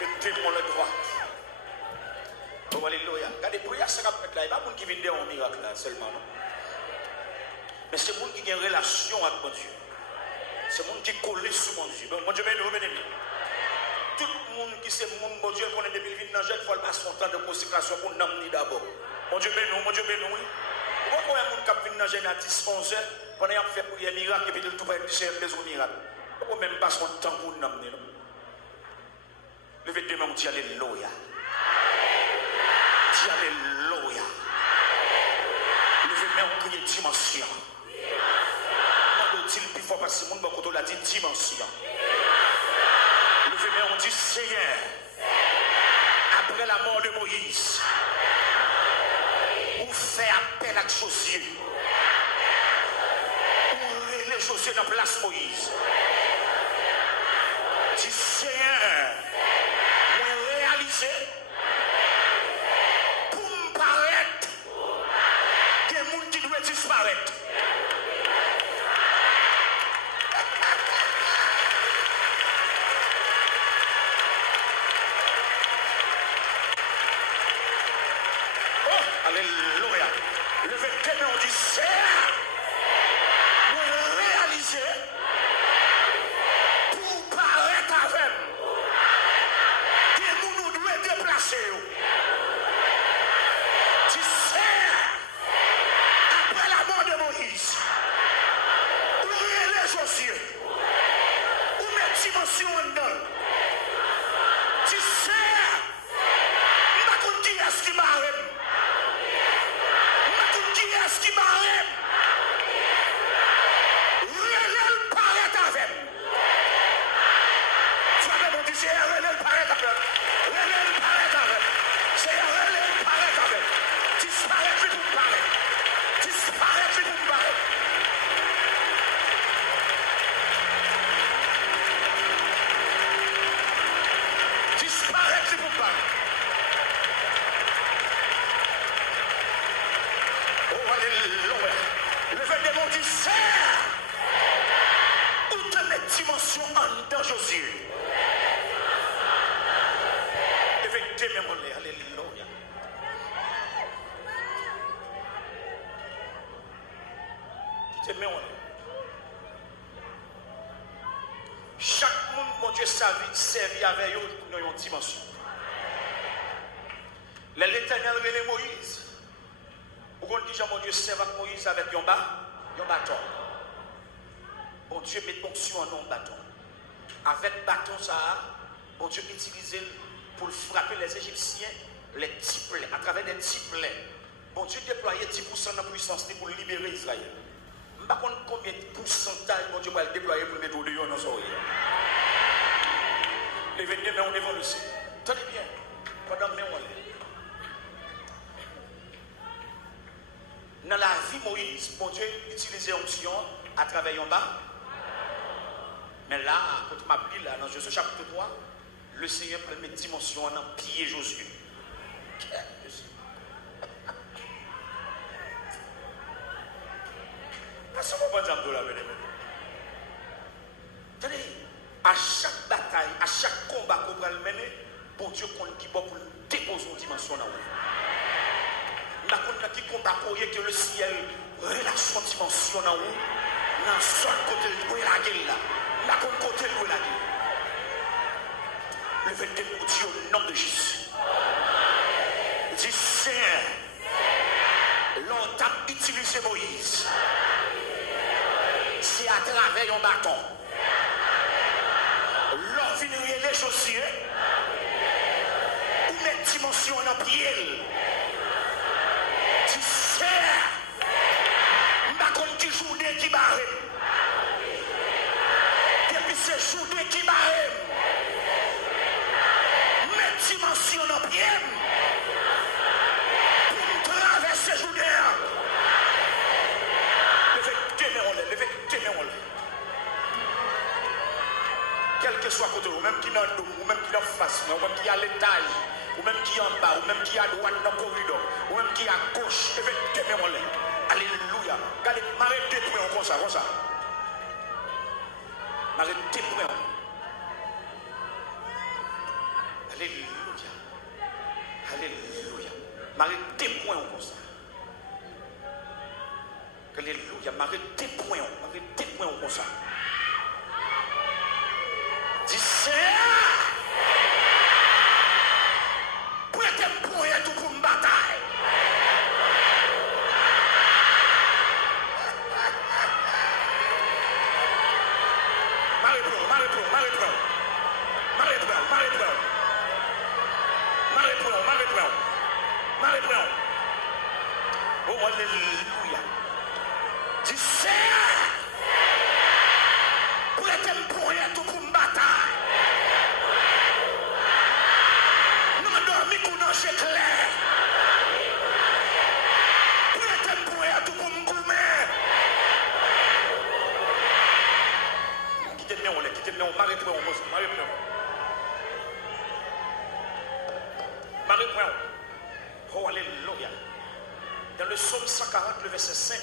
Mettez-moi le droit. Oh, alléluia. Regardez, prière, ça va être là. Il n'y a pas de monde qui vient en miracle là seulement, non? Mais c'est le monde qui a une relation avec mon Dieu. C'est le monde qui est collé sur mon Dieu. Mon Dieu, bien tout le monde qui sait mon Dieu, qu'on est depuis le vide dans il faut passer son temps de consécration pour nous amener d'abord. Mon Dieu, mon Dieu, oui. Pourquoi il y a des gens qui viennent dans 10, 11 heures, pendant qu'ils ont fait prier miracle, et puis tout va être besoin de miracle. Pourquoi même pas son temps pour nous amener? Levez demain, on dit alléluia. Dis alléluia. Levez demain, on prie dimension. Moi, je dis le plus fort parce que le monde l'a dit dimension. Levez demain, on dit Seigneur. Après la mort de Moïse, vous faites appel à Josué. Vous relèvez Josué dans la place Moïse. Dis Seigneur, moi réaliser pour me paraître que le monde qui doit disparaître. Alléluia. Le 21, on dit Seigneur, vous réalisez pour paraître avec que nous devons déplacer. Dis Seigneur, après la mort de Moïse, ouvrez les yeux, où mes dimensions en dedans. Dis Seigneur, je ne sais pas qui est-ce qui m'arrête. Est-ce qui m'arrête? Relève paraît avec. Tu vas me dire, c'est relève paraît avec. Relève paraît avec. C'est relève paraît avec. Disparaît plus pour me paraître. Disparaît plus pour me paraître. Disparaît plus pour me paraître. Alléluia. Le fait de mon Dieu, Seigneur, où te les dimensions en dedans, Josué. Le fait de mon Dieu, alléluia. Tu te mets en l'air. Chaque monde, mon Dieu, servi avec eux dans une dimension. L'Éternel relève Moïse. Pourquoi dit mon Dieu serve avec Moïse avec un bâton? Bon Dieu met onction en un bâton. Avec bâton ça, bon Dieu utilisé pour frapper les Égyptiens, les tiplets, à travers des tiplets. Bon Dieu déployé 10% de la puissance pour libérer Israël. Je ne sais pas combien de pourcentage bon Dieu va le déployer pour le mettre au dehors dans son oreille. Les 22 mais on devant le ciel. Tenez bien, pendant mais on est. Dans la vie Moïse, mon Dieu utilisait onction à travers un bas. Mais là, quand je m'appuie là, dans Josué chapitre 3, le Seigneur prend mes dimensions dans pied Josué. Est-ce que vous comprenez là, mesdames? Tenez, à chaque bataille, à chaque combat qu'on va le mener, bon Dieu compte qui va pour déposer une dimension dans vous. Qui compte que le ciel relâche une dimension dans vous, dans son côté de la gueule là, dans le côté de la gueule. Le fait de Dieu au nom de Jésus. Dis Seigneur, longtemps utilisé Moïse, c'est à travers un bâton. L'on finit les Josué, ou mettre dimension dans le pied. Qui journée qui barre. Depuis ces journées qui barre. Mes dimensions dans pied. Pour traverser ces journées. Levez, quel que soit côté, ou même qui est dans le dos, ou même qui est en face, ou même qui est à l'étage, ou même qui est en bas, ou même qui est à droite dans le corridor, ou même qui est à gauche, levez. Alléluia. Regardez, m'arrête deux points comme ça. M'arrête deux points. Alléluia. Alléluia. M'arrêtez point comme ça. Alléluia. M'arrêtez point comme ça. Dis Seigneur, prêtez point tout pour me bataille. Marie-Brown. Oh, alléluia. Dis Seigneur, prêtez point tout pour me bataille. Nous dormons qu'on a chez clair. Prêtez point tout pour me goumer. Quittez-moi, Marie-Brown. Oh, alléluia. Dans le psaume 140, le verset 5,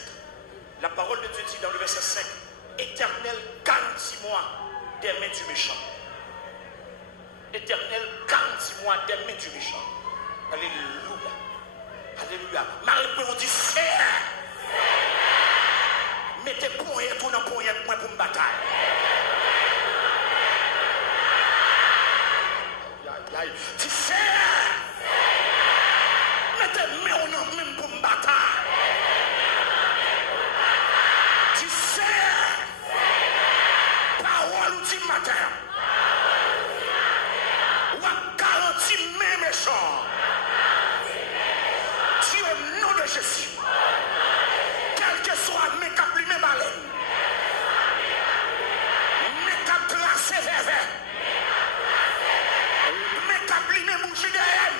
la parole de Dieu dit dans le verset 5, Éternel, garantis-moi des mains du méchant. Éternel, garantis-moi des mains du méchant. Alléluia. Alléluia. Marie-Brown dit, Seigneur, mettez point tout dans point pour me bataille. Dis Seigneur, mettez main même pour me bataille. Dis Seigneur, parole ou dit matin, ou garantie mes méchants. Dis au nom de Jésus, quel que soit mes caplis, mes malins, mes cap tracés vers mes bouches derrière.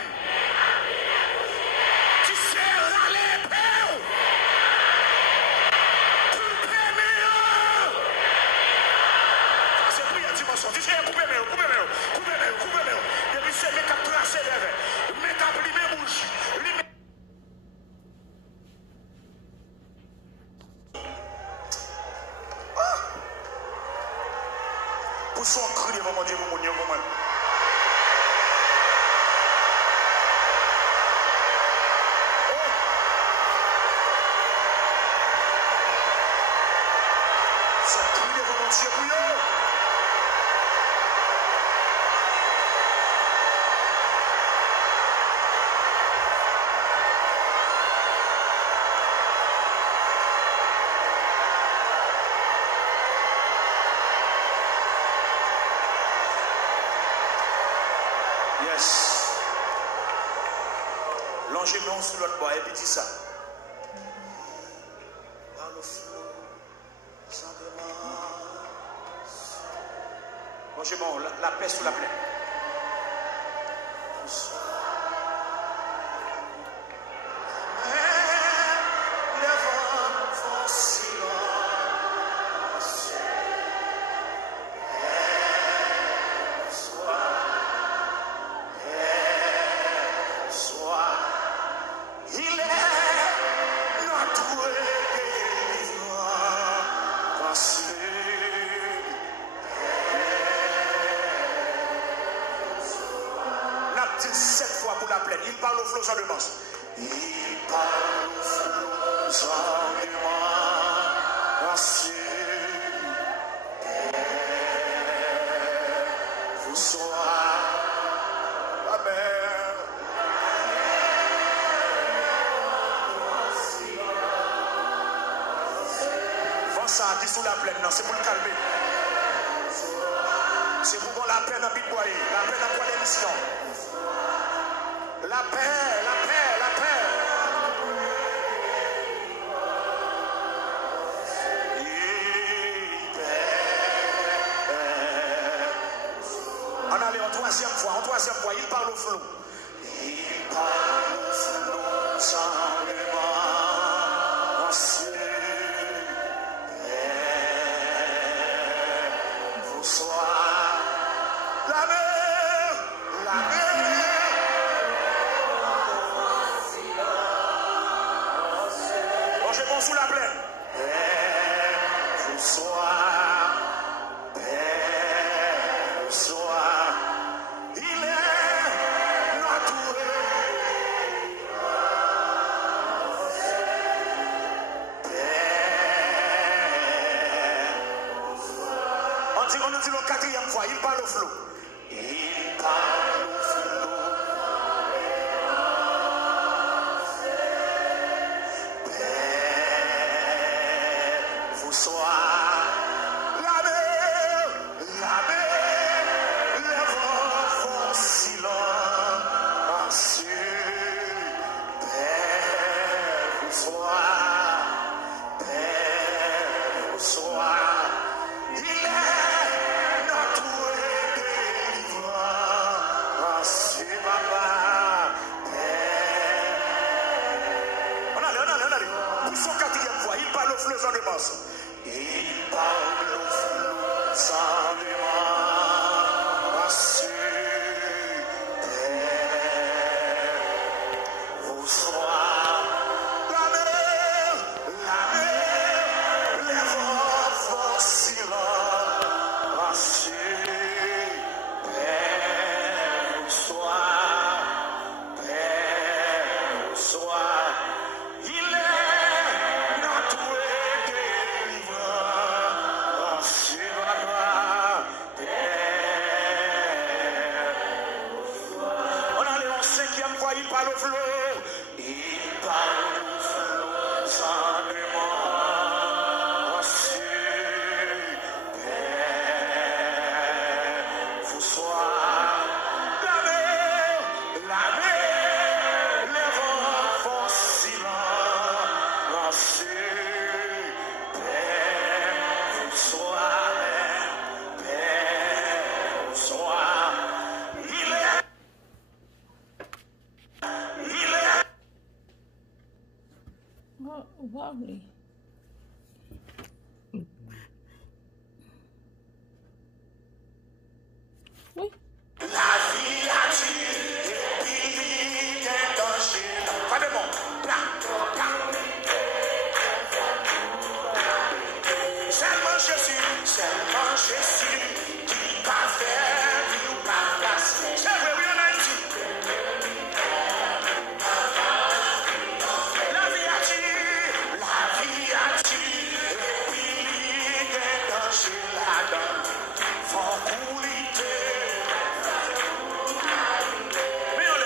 Tu seras l'épée. Coupez-moi. C'est prière dimension. Tu seras coupez-moi. Depuis c'est mes cap tracés derrière. Mes cap mes bouches. Pour son cri devant mon Dieu, mon Dieu. Longez-moi sur l'autre bois et puis dis ça. Par le flot, sans démence. Longez-moi la paix sous la plaine. Il parle au flot sans démence. Il parle au flot sans démence. Vous soyez la mer. Bon, ça dit sous la plaine, non, c'est pour le calmer. C'est pour qu'on la peine à pitboyer, la peine à poiler l'émission. La paix. On allait en troisième fois, il parle au flot. Il parle au flot sans démence. Vous soyez la mer. Longez-moi sous la plaine. Vous soyez. Il est au flot. Il parle au flot. Père, vous soyez la mer, les vents font silence. Père, vous soyez, il est notre délivrance, papa. On allait. Pour son quatrième fois, il parle au flot sans démence. Il parle au flot sans démence. Père, vous soyez la mer, les vents font silence. Père, vous soyez, il est notre délivrance, papa. On allait en cinquième fois, il parle au flot. Il parle au flot sans démence. Père, vous soyez la mer, les vents font silence. Père, vous soyez, il est. Lovely. Oui. La vie a-t-il des dangers? Pas de bon. Seulement Jésus qui va faire nous par place. C'est vrai, oui, on a dit. La vie a-t-il des dangers là-dedans? Faut courir. Mais on est.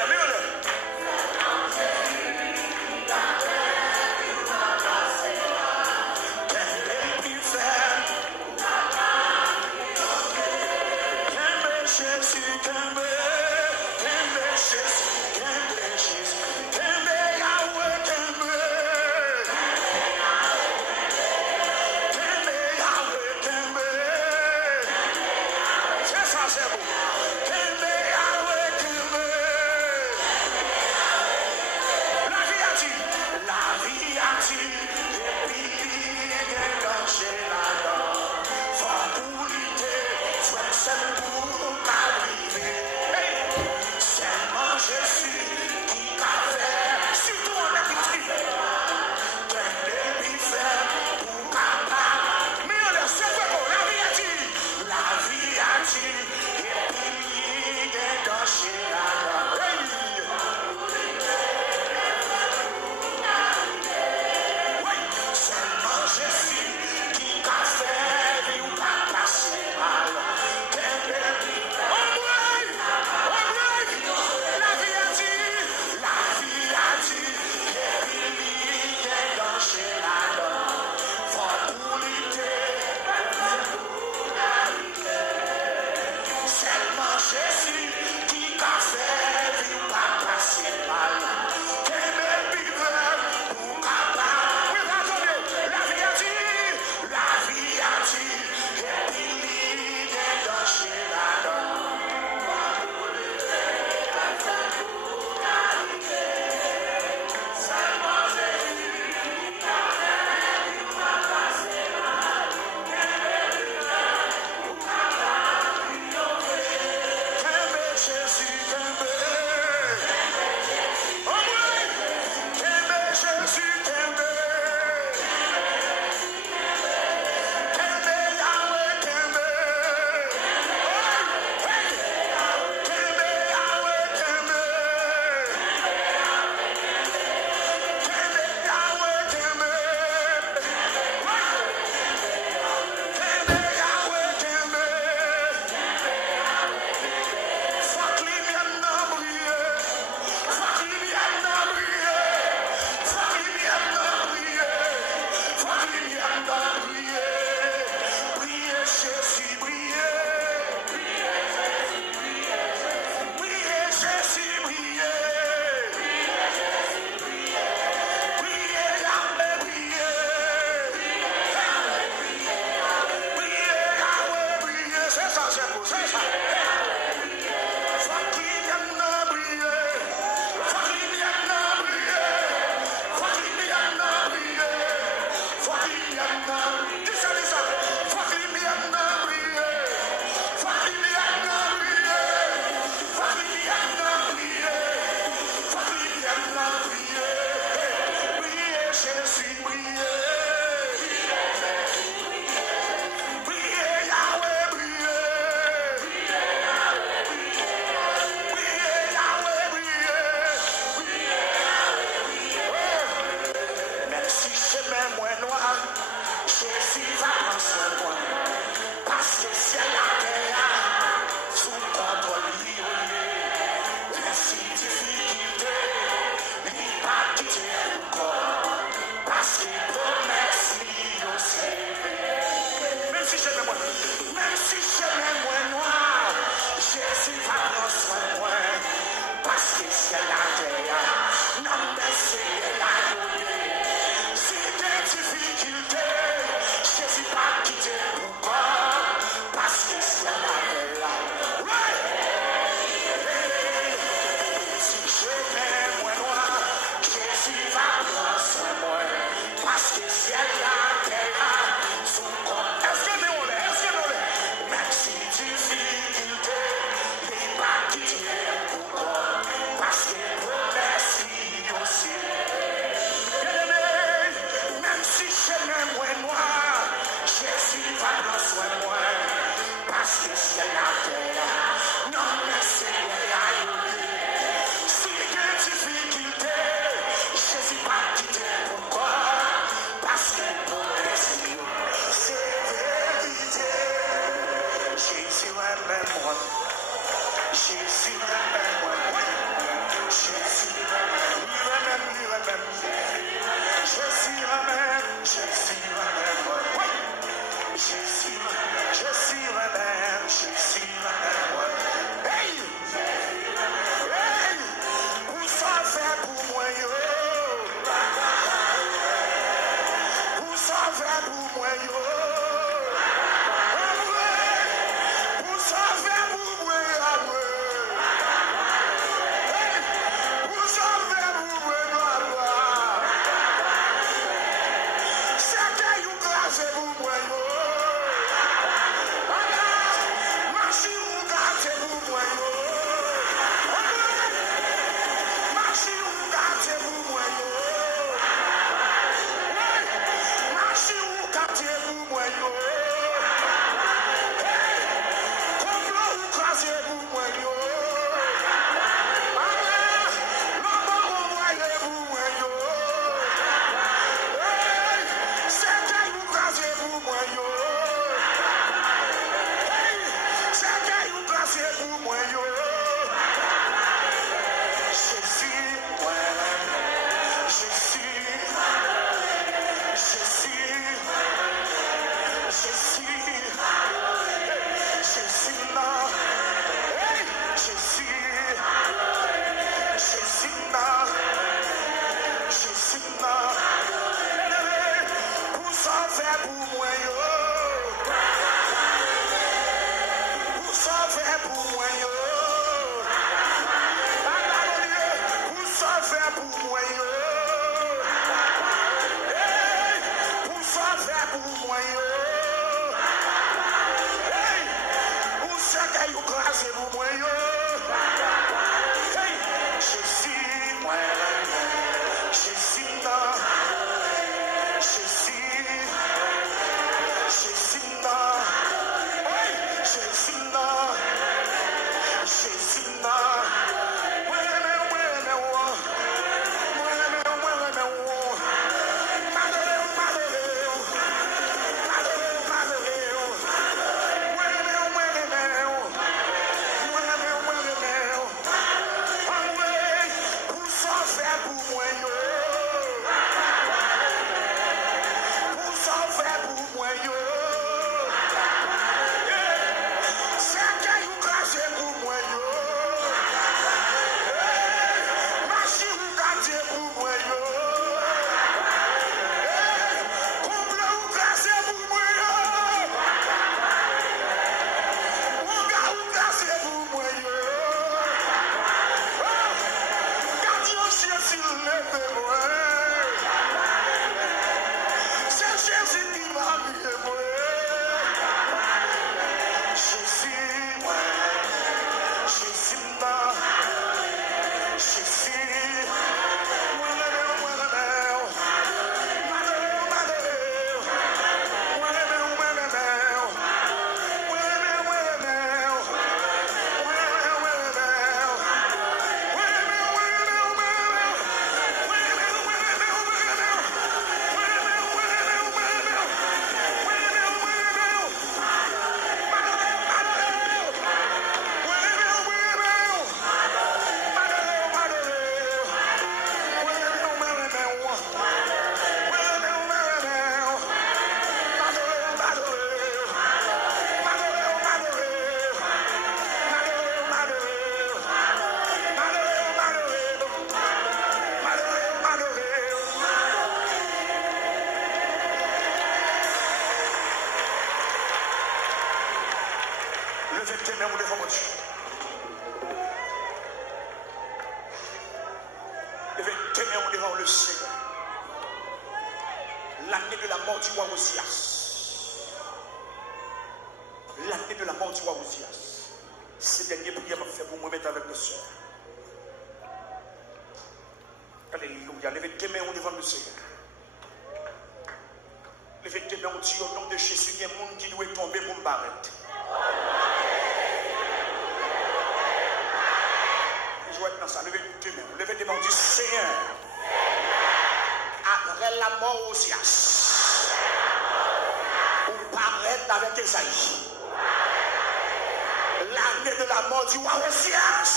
l'armée de la mort du roi Osias.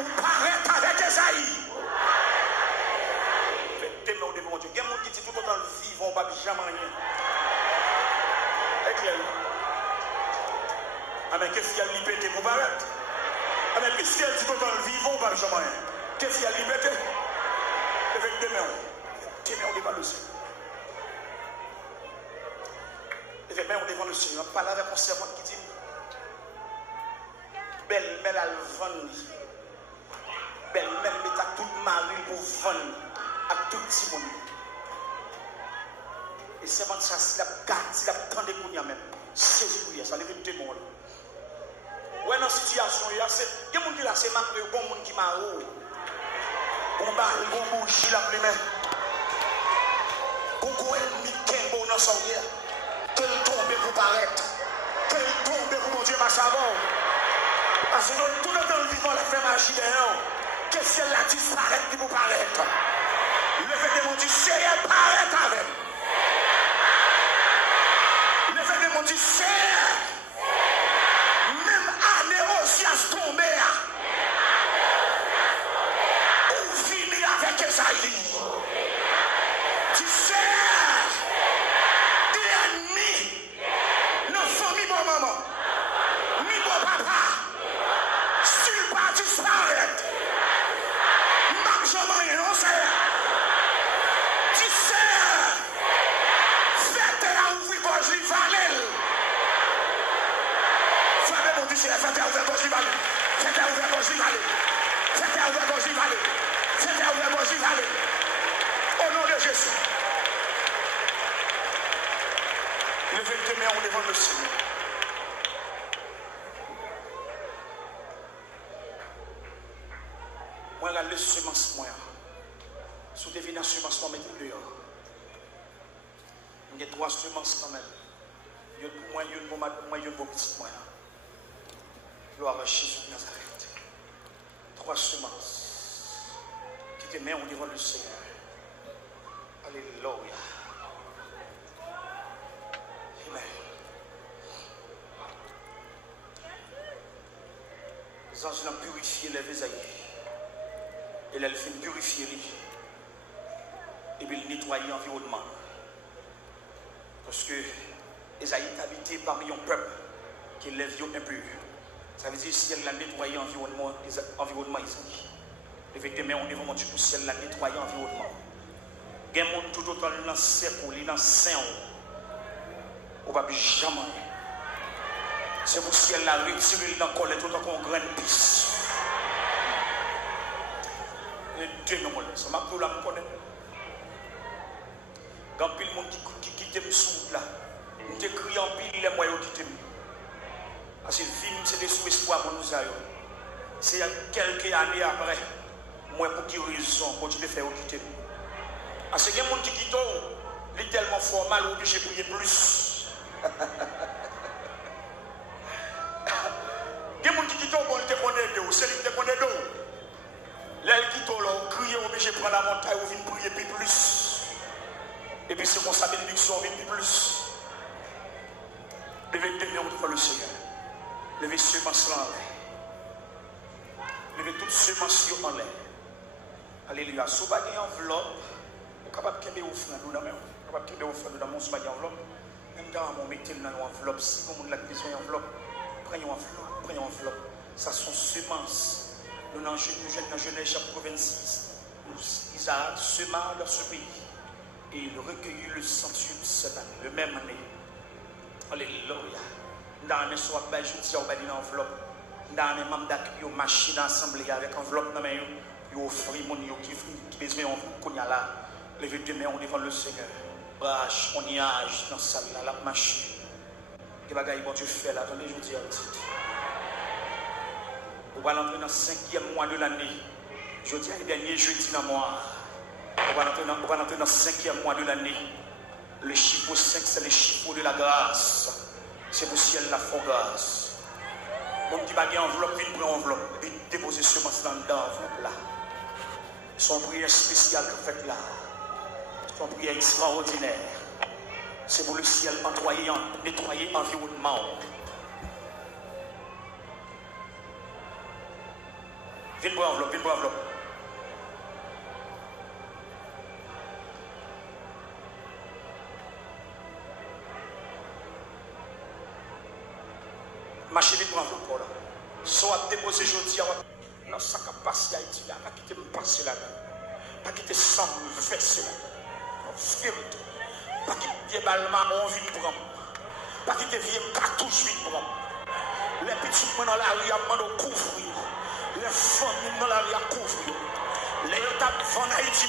Ou paraître avec Esaïe. Faites au devant Dieu. Il y a des gens qui disent tout autant vivre, on ne va jamais rien. Est clair? Amen. Qu'est-ce qu'il y a de liberté pour paraître? Amen. Qu'est-ce qu'il y a de tout autant vivre, on ne va jamais rien. Qu'est-ce qu'il y a de liberté? Effectivement. On devant le Seigneur. Effectivement, on devant le Seigneur. On parle avec mon servante qui dit belle mère alvande. Belle mère met à toute mari pour vendre à tout petit monde. Et servante ça, s'il a gardé, il a tendu pour lui même. C'est pour ça, lève le témoin. Ouais, dans la situation, il y a des gens qui là, c'est marqué, bon monde qui m'a roulé. Bon bar, bon bougie, la plume. Beaucoup ennemi Kembo dans son guerre. Quel tombe pour paraître. Quel tombe pour mon Dieu ma savon. Parce que tout le temps le vivant la fait marcher derrière. Qu'est-ce qu'elle a disparaître pour paraître. Le fait de mon Dieu, c'est elle paraître avec. Le fait de mon Dieu, c'est même année aussi à se tomber. Ou finir avec Esaïe. Tu sais, des ennemis, nos familles, bon maman, ni bon papa, s'il pas disparaître, marche-moi, non, c'est. Tu sais, faites la ouvrir gauche, les valets. Faites mon Dieu, faites la ouvrir gauche, les valets. Faites la ouvrir gauche, les valets. Faites la ouvrir gauche, les valets. Faites la ouvrir gauche, les valets. Au nom de Jésus. Levez tes mains devant le Seigneur. Moi, la semence, moi. Si vous devez une semence, moi, mettez-le dehors. Il y a 3 semences quand même. Il y a pour moi, il y a pour moi, il y a pour petite moi. Gloire à Jésus de Nazareth. 3 semences. Qui te met devant le Seigneur. Alléluia. Amen. Les anges l'ont purifié les Esaïe. Et elle fait purifier lui. Et puis il nettoie l'environnement. Parce que Esaïe est habité parmi un peuple qui lève impur. Ça veut dire si elle a nettoyé l'environnement Esaïe. Effectivement, on est vraiment pour si elle a nettoyé l'environnement. Il y a des gens tout autant dans le cercle, dans le sein. On ne va jamais. C'est pour si elle a retiré dans le collet tout autant qu'on graine pisse. Et Dieu nous connaît. Ça m'a pris là, me connaît. Quand il y a des gens qui quittent le sous là, nous te crions en pile les moyens qui quittent. Parce que le film, c'est des sous-espoirs pour nous. C'est quelques années après, moi pour qui raison, continue de faire quitter. Parce qu'il y a des gens qui quittent, il est tellement formal, obligé de prier plus. Il y a des gens qui quittent, bon, ils te connaissent d'eau, c'est lui qui te connaît d'eau. Là, ils quittent, on crie, obligé de prendre la montagne, on vient prier plus. Et puis c'est comme ça, bénédiction, on vient plus. Levez tes mains devant le Seigneur. Levez semence en l'air. Levez toutes semences en l'air. Alléluia. Si vous avez une enveloppe, vous êtes capable de faire offrande dans la main. Vous êtes capable de faire offrande dans mon enveloppe. Même dans mon métier, dans une enveloppe. Si vous avez besoin d'une enveloppe, prenez une enveloppe. Prenez une enveloppe. Ça sont semences. Nous, dans Genèse chapitre 26, Isaac sema dans ce pays. Et il recueillit le centuple cette année, le même année. Alléluia. Dans les soirs, je dis, on va dire enveloppe. Dans les membres d'accueil, machine assemblée avec enveloppe, ils offrent mon qui besoin qu'on y a là. Levez deux mains devant le Seigneur. Brache, on y age dans la salle, la machine. Que bagaille, bon Dieu fait là, attendez, je vous dis un petit. On va entrer dans le 5e mois de l'année. Je dis le dernier jeudi dans le mois. On va entrer dans le 5e mois de l'année. Le chiffre 5, c'est le chiffre de la grâce. C'est pour ciel la fort grâce. Mon petit bagage enveloppe, il prend enveloppe. Et déposer semence dans l'enveloppe là. Son prière spéciale que vous faites là. Son prière extraordinaire. C'est pour le ciel nettoyer l'environnement. Viens pour enveloppe, viens pour enveloppe. Marchez vite pour enveloppe là. Soit déposer jeudi, non, ça qui passe Haïti là, pas quitter me passer là, pas quitter sans me verser là. Pas quitter balma on vit pour pas quitter vieux cartouche vite pour les petits dans la rue à couvrir, les familles dans la rue à couvrir. Les étapes en Haïti,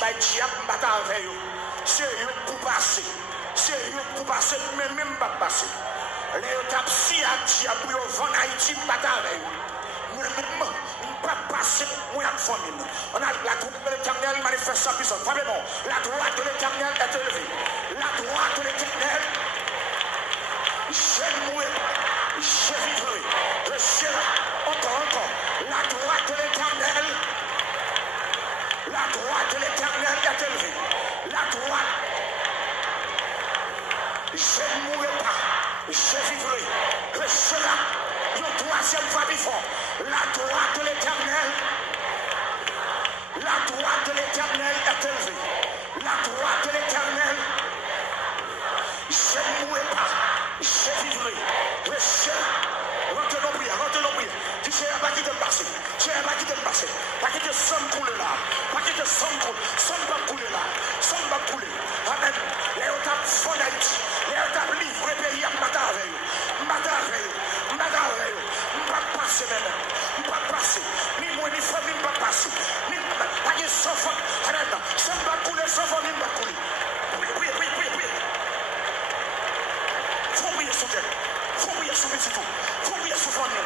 c'est eux pour passer. C'est eux pour passer, mais même pas passer. Les étapes si à Diable en Haïti, moi-même, pas passer, moi à famille. On a la troupe de l'Éternel manifeste sa puissance. Vraiment, la droite de l'Éternel est élevée. La droite de l'Éternel, je mourrai, je vivrai, je serai encore. La droite de l'Éternel. La droite de l'Éternel est élevée. La droite. Je ne mourrai pas. Je vivrai. Je serai. Une troisième fois vivant. La droite de l'Éternel. La droite de l'Éternel est élevée. La droite de l'Éternel. Je ne mourrai pas. Je vivrai. Je serai. Rentrez nos prières, rentrez nos prières. Tu sais pas qui te passe. Tu sais pas qui te passe. Pas qui te semble couler là. Pas qui te semble couler. Semble pas couler là. Semble pas couler. Amen. Les étapes font d'Haïti. Les étapes livrées pays à Matavey. Matavey. Matavey. Pas passer même. Pas passer. Ni moi ni famille pas passer. Ni pas de sans femme. Amen. Semble pas couler sans famille pas couler. Oui. Faut prier sur Dieu. Faut prier sur petit tout. Faut prier sur famille.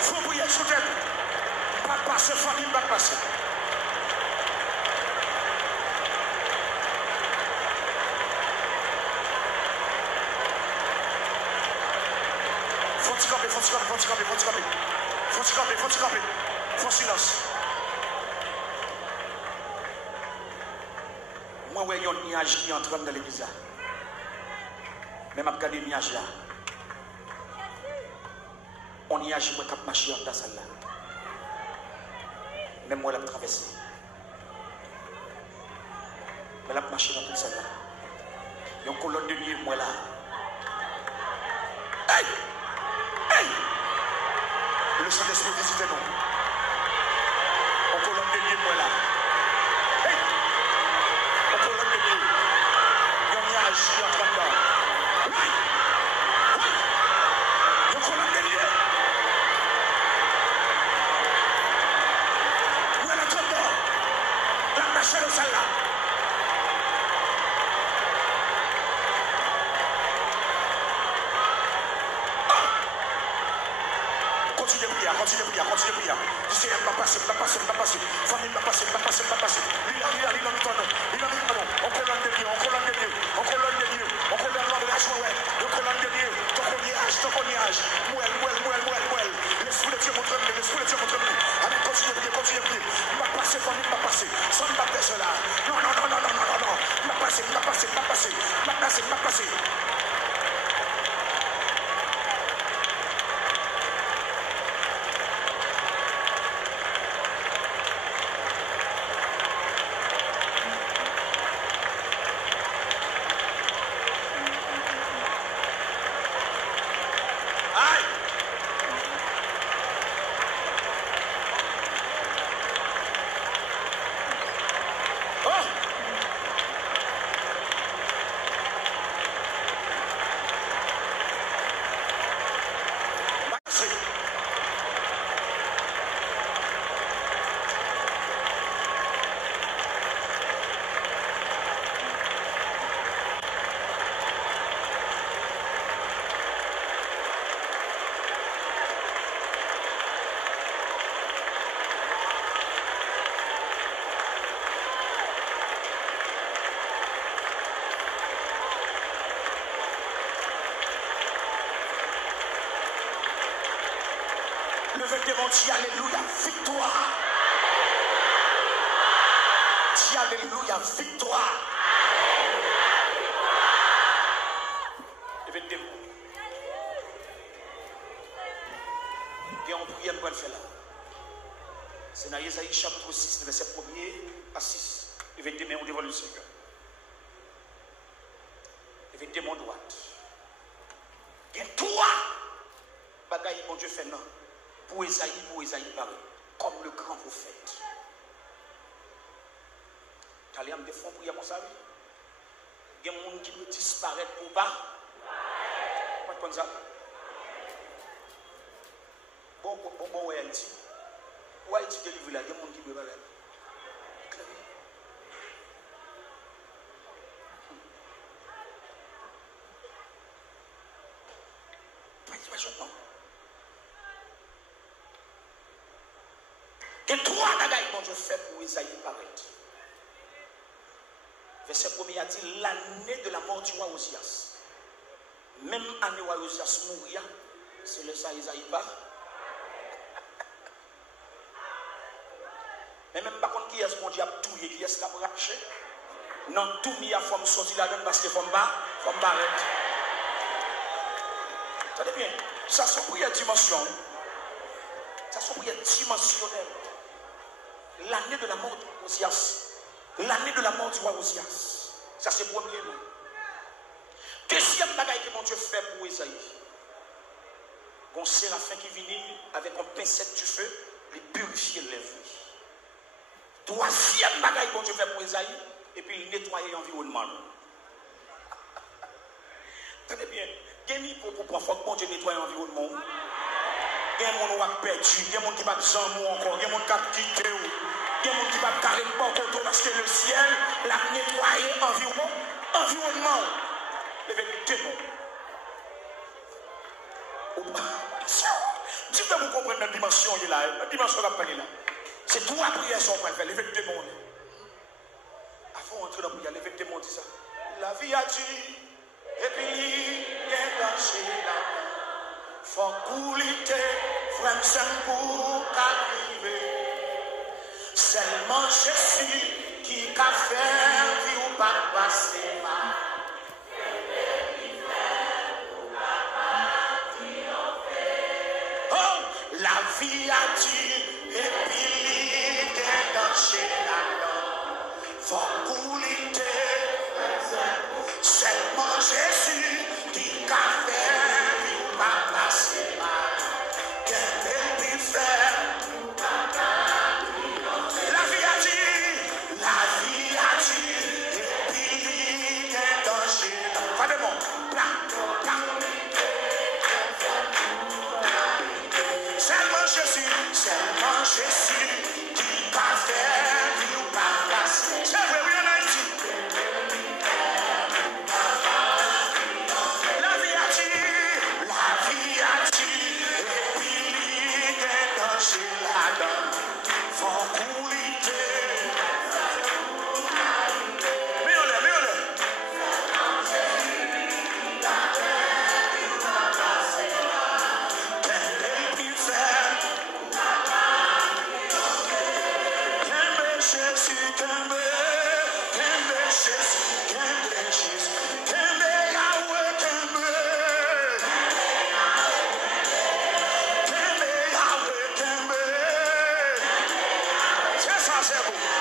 Faut prier sur Dieu. Pas passer, famille, pas passer. Faut camper. Faut silence. Moi, il y a un nuage qui est en train de l'église. Même à regarder le nuage là. On y agit, moi, cap marché dans salle là. Même moi, je l'ai traversé. Mais je l'ai marché dans toute salle là. Il y a une colonne de nuit, moi là. Hey! Le Saint-Esprit visite nous. Une colonne de nuit, moi là. Hey! Une colonne de nuit. Il y a un nuage qui est en train de. Oui! Une colonne de nuit. C'est le salle là. Continuez à prier. Je sais, pas passer. Famille, pas passer. Lui, on colonne de Dieu. On colonne de Dieu. On colonne l'homme de la joie. On colonne de Dieu. Ton cogniage. Mouelle. L'esprit de Dieu montre nous. Allez, continuez à prier. Pas passer, famille, pas passer. Sans pas passer là. Non. Pas passer. levez tes mains, dis alléluia, victoire. Dis alléluia, victoire. Levez tes mains. Et on prie, on va le faire là. C'est dans Ésaïe chapitre 6, verset 1er à 6. Levez tes mains devant le Seigneur. Levez tes mains droites. Et toi, bagaille, mon Dieu fait non. Pour Ésaïe parle. Comme le grand prophète. Tu allais me faire prier comme ça. Il y a des gens qui veulent disparaître ou pas. Comment tu ça? Bon, où est Haïti? Où est Haïti délivre là? Il y a des gens qui veulent aller. Et trois bagailles, mon Dieu, fait pour Isaïe paraître. Verset 1er a dit l'année de la mort du roi Osias. Même année où Osias mourir, c'est le ça Isaïe pas. Mais même pas contre qui est-ce mon Dieu a tout qui est-ce la braché. Non, tout mis à forme sortir là-dedans parce que forme pas, forme paraître. Attendez bien, ça sont prières dimension. Ça sont prières dimensionnelles. L'année de la mort d'Osias. L'année de la mort du roi Osias. Ça c'est le premier nom. Deuxième bagaille que mon Dieu fait pour Isaïe. Un séraphin qui vient avec un pincette du feu, il purifie les lèvres. Troisième bagaille que mon Dieu fait pour Isaïe, et puis il nettoie l'environnement. Tenez bien, il y a pour que mon Dieu nettoie l'environnement. Il y a des gens qui ont perdu, il y a des gens qui n'ont pas besoin encore, il y a des gens qui ont quitté. Il y a des gens qui n'ont pas carré de porte parce que le ciel l'a nettoyé environnement. Avec des démons. Si vous comprenez la dimension qui est là, la dimension qui est là, c'est trois prières qu'on va faire, les deux démons. Avant d'entrer dans la prière, les deux démons disent ça. La vie a dit, et puis il est lâché là. Faut couler, frère, pour arriver. Seulement Jésus qui a fait vie ou pas passer mal. Oh, la vie a dit, et puis il est danger là-dedans. Faut couler, seulement Jésus qui a fait vie ou pas passer mal. Seulement Jésus qui va faire nous par place. C'est vrai, oui, en Haïti. La vie a dit, et puis il est danger là-dedans. Faut couler. C'est ça, c'est bon.